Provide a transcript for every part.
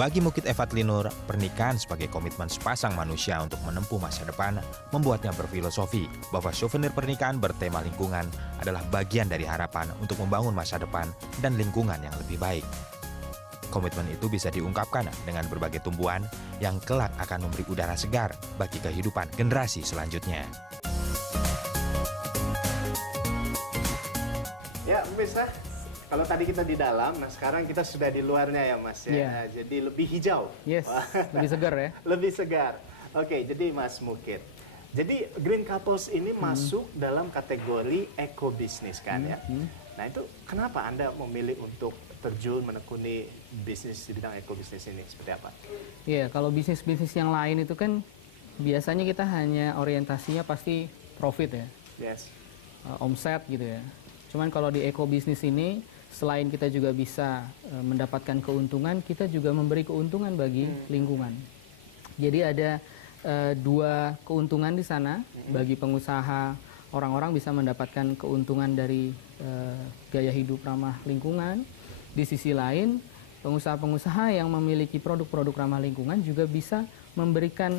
Bagi Mukit Evatlinur, pernikahan sebagai komitmen sepasang manusia untuk menempuh masa depan membuatnya berfilosofi bahwa souvenir pernikahan bertema lingkungan adalah bagian dari harapan untuk membangun masa depan dan lingkungan yang lebih baik. Komitmen itu bisa diungkapkan dengan berbagai tumbuhan yang kelak akan memberi udara segar bagi kehidupan generasi selanjutnya. Ya, pemirsa, kalau tadi kita di dalam, nah sekarang kita sudah di luarnya ya Mas ya. Yeah. Nah, jadi lebih hijau. Yes, lebih segar ya. Lebih segar. Oke, jadi Mas Mukit. Jadi Green Couples ini masuk dalam kategori eco business kan ya. Nah itu kenapa Anda memilih untuk terjun menekuni bisnis di bidang eco business ini? Seperti apa? Iya, kalau bisnis-bisnis yang lain itu kan biasanya kita hanya orientasinya pasti profit ya. Yes. Omset gitu ya. Cuman kalau di eco business ini selain kita juga bisa mendapatkan keuntungan, kita juga memberi keuntungan bagi lingkungan. Jadi ada dua keuntungan di sana bagi pengusaha. Orang-orang bisa mendapatkan keuntungan dari gaya hidup ramah lingkungan. Di sisi lain, pengusaha-pengusaha yang memiliki produk-produk ramah lingkungan juga bisa memberikan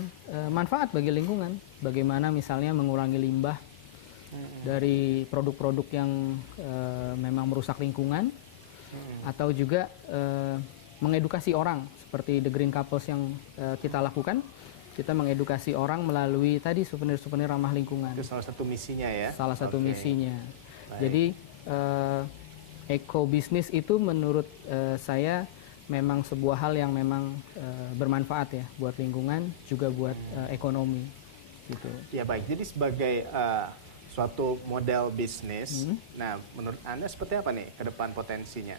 manfaat bagi lingkungan. Bagaimana misalnya mengurangi limbah dari produk-produk yang memang merusak lingkungan, atau juga mengedukasi orang seperti The Green Couples yang kita lakukan. Kita mengedukasi orang melalui tadi souvenir-souvenir ramah lingkungan. Itu salah satu misinya ya? Salah satu misinya. Baik. Jadi eco business itu menurut saya memang sebuah hal yang memang bermanfaat ya buat lingkungan, juga buat ekonomi gitu. Ya baik, jadi sebagai suatu model bisnis, nah menurut Anda seperti apa nih ke depan potensinya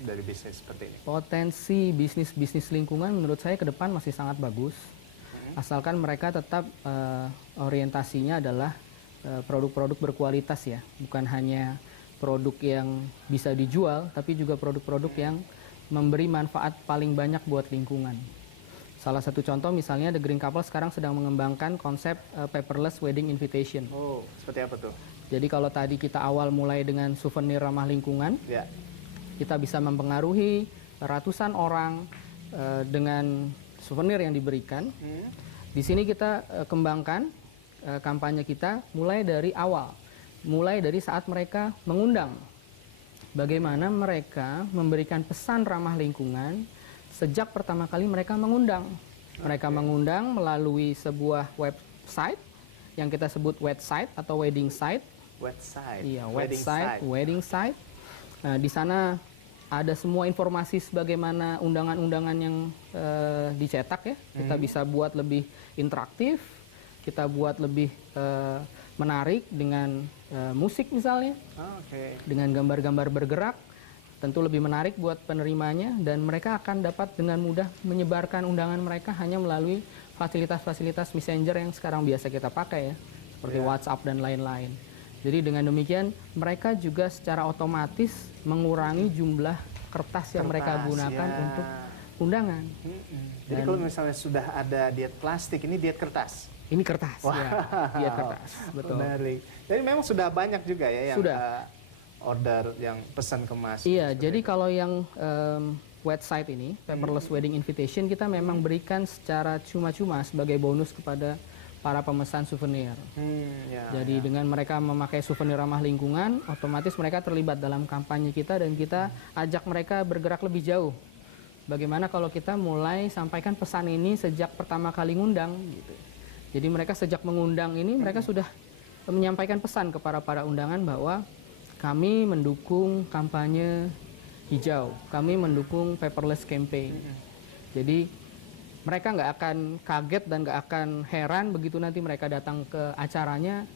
dari bisnis seperti ini? Potensi bisnis lingkungan menurut saya ke depan masih sangat bagus, asalkan mereka tetap orientasinya adalah produk-produk berkualitas ya, bukan hanya produk yang bisa dijual, tapi juga produk-produk yang memberi manfaat paling banyak buat lingkungan. Salah satu contoh misalnya The Green Couple sekarang sedang mengembangkan konsep paperless wedding invitation. Oh, seperti apa tuh? Jadi kalau tadi kita awal mulai dengan souvenir ramah lingkungan, Ya. kita bisa mempengaruhi ratusan orang dengan souvenir yang diberikan. Di sini kita kembangkan kampanye kita mulai dari awal, mulai dari saat mereka mengundang. Bagaimana mereka memberikan pesan ramah lingkungan sejak pertama kali mereka mengundang. Mereka mengundang melalui sebuah website yang kita sebut website atau wedding site. Website. Iya, wedding site. Nah, di sana ada semua informasi sebagaimana undangan-undangan yang dicetak ya. Kita bisa buat lebih interaktif, kita buat lebih menarik dengan musik misalnya, dengan gambar-gambar bergerak. Tentu lebih menarik buat penerimanya, dan mereka akan dapat dengan mudah menyebarkan undangan mereka hanya melalui fasilitas-fasilitas messenger yang sekarang biasa kita pakai ya, seperti WhatsApp dan lain-lain. Jadi dengan demikian mereka juga secara otomatis mengurangi jumlah kertas yang mereka gunakan untuk undangan. Jadi kalau misalnya sudah ada diet plastik, ini diet kertas? Ini kertas, ya, diet kertas, betul. Menarik. Jadi memang sudah banyak juga ya yang sudah. Order yang pesan kemas. Iya, jadi kalau yang website ini, Paperless Wedding Invitation, kita memang berikan secara cuma-cuma sebagai bonus kepada para pemesan souvenir. Jadi dengan mereka memakai souvenir ramah lingkungan, otomatis mereka terlibat dalam kampanye kita dan kita ajak mereka bergerak lebih jauh. Bagaimana kalau kita mulai sampaikan pesan ini sejak pertama kali ngundang gitu. Jadi mereka sejak mengundang ini mereka sudah menyampaikan pesan kepada para undangan bahwa kami mendukung kampanye hijau, kami mendukung paperless campaign. Jadi mereka nggak akan kaget dan nggak akan heran begitu nanti mereka datang ke acaranya,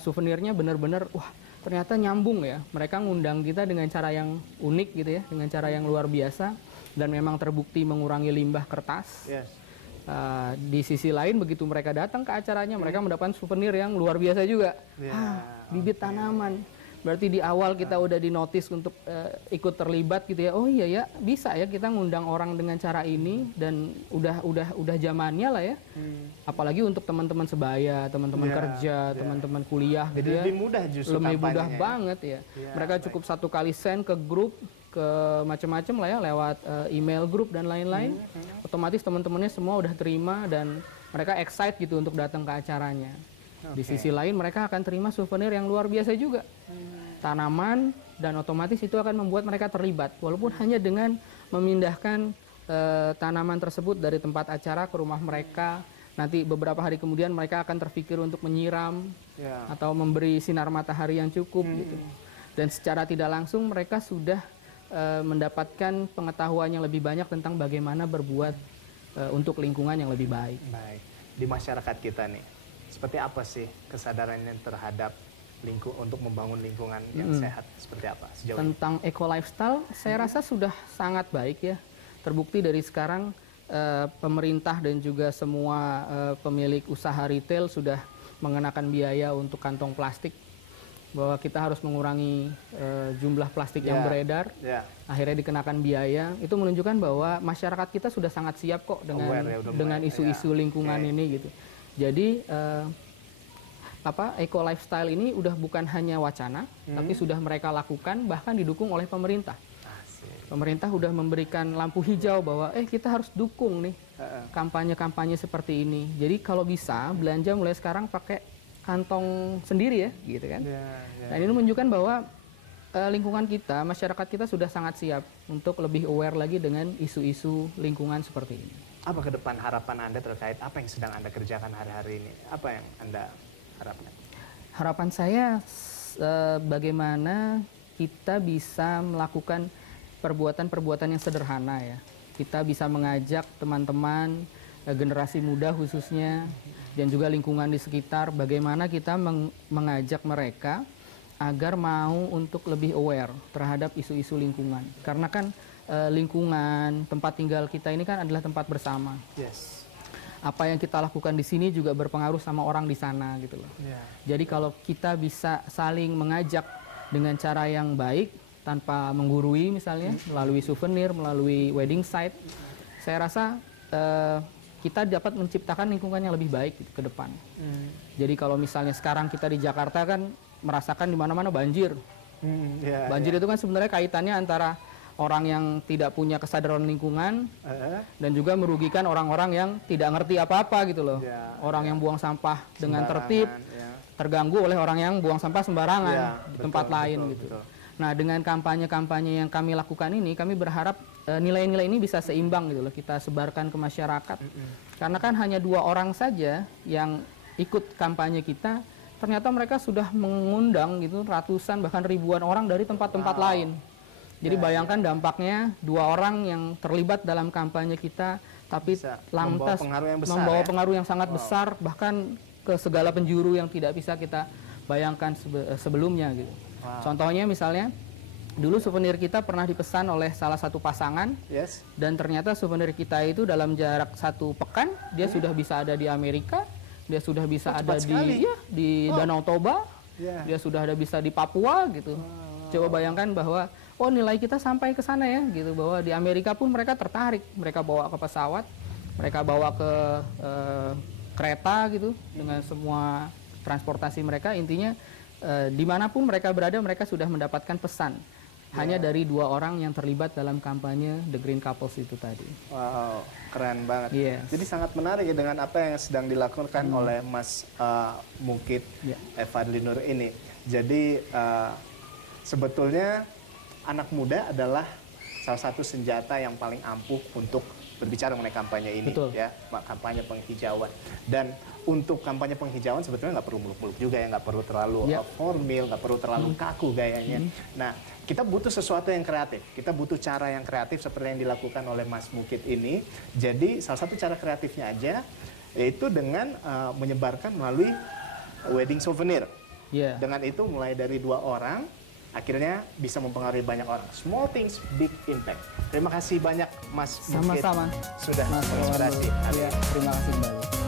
souvenirnya benar-benar, wah ternyata nyambung ya. Mereka ngundang kita dengan cara yang unik gitu ya, dengan cara yang luar biasa, dan memang terbukti mengurangi limbah kertas. Yes. Di sisi lain begitu mereka datang ke acaranya, mereka mendapatkan souvenir yang luar biasa juga. Bibit tanaman. Berarti di awal kita udah dinotis untuk ikut terlibat gitu ya. Oh iya ya, bisa ya kita ngundang orang dengan cara ini, dan udah zamannya lah ya. Apalagi untuk teman-teman sebaya, teman-teman kerja, teman-teman kuliah gitu ya. Lebih mudah justru lebih mudah kampanyenya. banget ya. Mereka cukup satu kali send ke grup, ke macam-macam lah ya, lewat email grup dan lain-lain. Otomatis teman-temannya semua udah terima dan mereka excited gitu untuk datang ke acaranya. Di sisi lain mereka akan terima souvenir yang luar biasa juga. Tanaman, dan otomatis itu akan membuat mereka terlibat. Walaupun hanya dengan memindahkan tanaman tersebut dari tempat acara ke rumah mereka. Nanti beberapa hari kemudian mereka akan terpikir untuk menyiram atau memberi sinar matahari yang cukup gitu. Dan secara tidak langsung mereka sudah mendapatkan pengetahuan yang lebih banyak tentang bagaimana berbuat untuk lingkungan yang lebih baik. Baik. Di masyarakat kita nih, seperti apa sih kesadarannya terhadap untuk membangun lingkungan yang sehat? Seperti apa sejauh ini? Tentang eco lifestyle, saya rasa sudah sangat baik ya. Terbukti dari sekarang pemerintah dan juga semua pemilik usaha retail sudah mengenakan biaya untuk kantong plastik. Bahwa kita harus mengurangi jumlah plastik yang beredar, akhirnya dikenakan biaya. Itu menunjukkan bahwa masyarakat kita sudah sangat siap kok dengan isu-isu lingkungan ini gitu. Jadi eco lifestyle ini udah bukan hanya wacana, tapi sudah mereka lakukan, bahkan didukung oleh pemerintah. Pemerintah udah memberikan lampu hijau bahwa kita harus dukung nih kampanye-kampanye seperti ini. Jadi kalau bisa belanja mulai sekarang pakai kantong sendiri ya, gitu kan. Dan ini menunjukkan bahwa lingkungan kita, masyarakat kita sudah sangat siap untuk lebih aware lagi dengan isu-isu lingkungan seperti ini. Apa ke depan harapan Anda terkait apa yang sedang Anda kerjakan hari-hari ini? Apa yang Anda harapkan? Harapan saya bagaimana kita bisa melakukan perbuatan-perbuatan yang sederhana ya. Kita bisa mengajak teman-teman, generasi muda khususnya, dan juga lingkungan di sekitar, bagaimana kita mengajak mereka agar mau untuk lebih aware terhadap isu-isu lingkungan. Karena kan lingkungan, tempat tinggal kita ini kan adalah tempat bersama. Apa yang kita lakukan di sini juga berpengaruh sama orang di sana gitu loh. Jadi kalau kita bisa saling mengajak dengan cara yang baik, tanpa menggurui misalnya, melalui souvenir, melalui wedding site, saya rasa kita dapat menciptakan lingkungan yang lebih baik gitu, ke depan. Jadi kalau misalnya sekarang kita di Jakarta kan merasakan di mana-mana banjir. Banjir itu kan sebenarnya kaitannya antara orang yang tidak punya kesadaran lingkungan dan juga merugikan orang-orang yang tidak ngerti apa-apa gitu loh. Orang yang buang sampah dengan tertib, terganggu oleh orang yang buang sampah sembarangan di tempat lain gitu. Nah, dengan kampanye-kampanye yang kami lakukan ini, kami berharap nilai-nilai ini bisa seimbang gitu loh, kita sebarkan ke masyarakat. Karena kan hanya 2 orang saja yang ikut kampanye kita, ternyata mereka sudah mengundang gitu ratusan bahkan ribuan orang dari tempat-tempat lain. Jadi bayangkan dampaknya 2 orang yang terlibat dalam kampanye kita, tapi lantas membawa pengaruh yang sangat besar, bahkan ke segala penjuru yang tidak bisa kita bayangkan sebelumnya gitu. Contohnya misalnya, dulu souvenir kita pernah dipesan oleh salah satu pasangan, dan ternyata souvenir kita itu dalam jarak 1 pekan, dia sudah bisa ada di Amerika, dia sudah bisa ada di Danau Toba, dia sudah ada bisa di Papua gitu. Coba bayangkan bahwa, nilai kita sampai ke sana ya, gitu, bahwa di Amerika pun mereka tertarik, mereka bawa ke pesawat, mereka bawa ke kereta gitu, dengan semua transportasi mereka, intinya dimanapun mereka berada, mereka sudah mendapatkan pesan hanya dari 2 orang yang terlibat dalam kampanye The Green Couples itu tadi. Wow, keren banget. Jadi sangat menarik ya dengan apa yang sedang dilakukan oleh Mas Mukit Fadli Nur ini. Jadi sebetulnya anak muda adalah salah satu senjata yang paling ampuh untuk berbicara mengenai kampanye ini. Ya, kampanye penghijauan. Dan untuk kampanye penghijauan sebetulnya nggak perlu muluk-muluk juga ya, nggak perlu terlalu formal, nggak perlu terlalu kaku gayanya. Nah, kita butuh sesuatu yang kreatif, kita butuh cara yang kreatif seperti yang dilakukan oleh Mas Mukit ini. Jadi salah satu cara kreatifnya aja yaitu dengan menyebarkan melalui wedding souvenir. Dengan itu mulai dari 2 orang akhirnya bisa mempengaruhi banyak orang. Small things, big impact. Terima kasih banyak Mas Mukit. Sama-sama. Sudah menginspirasi. Terima kasih kembali.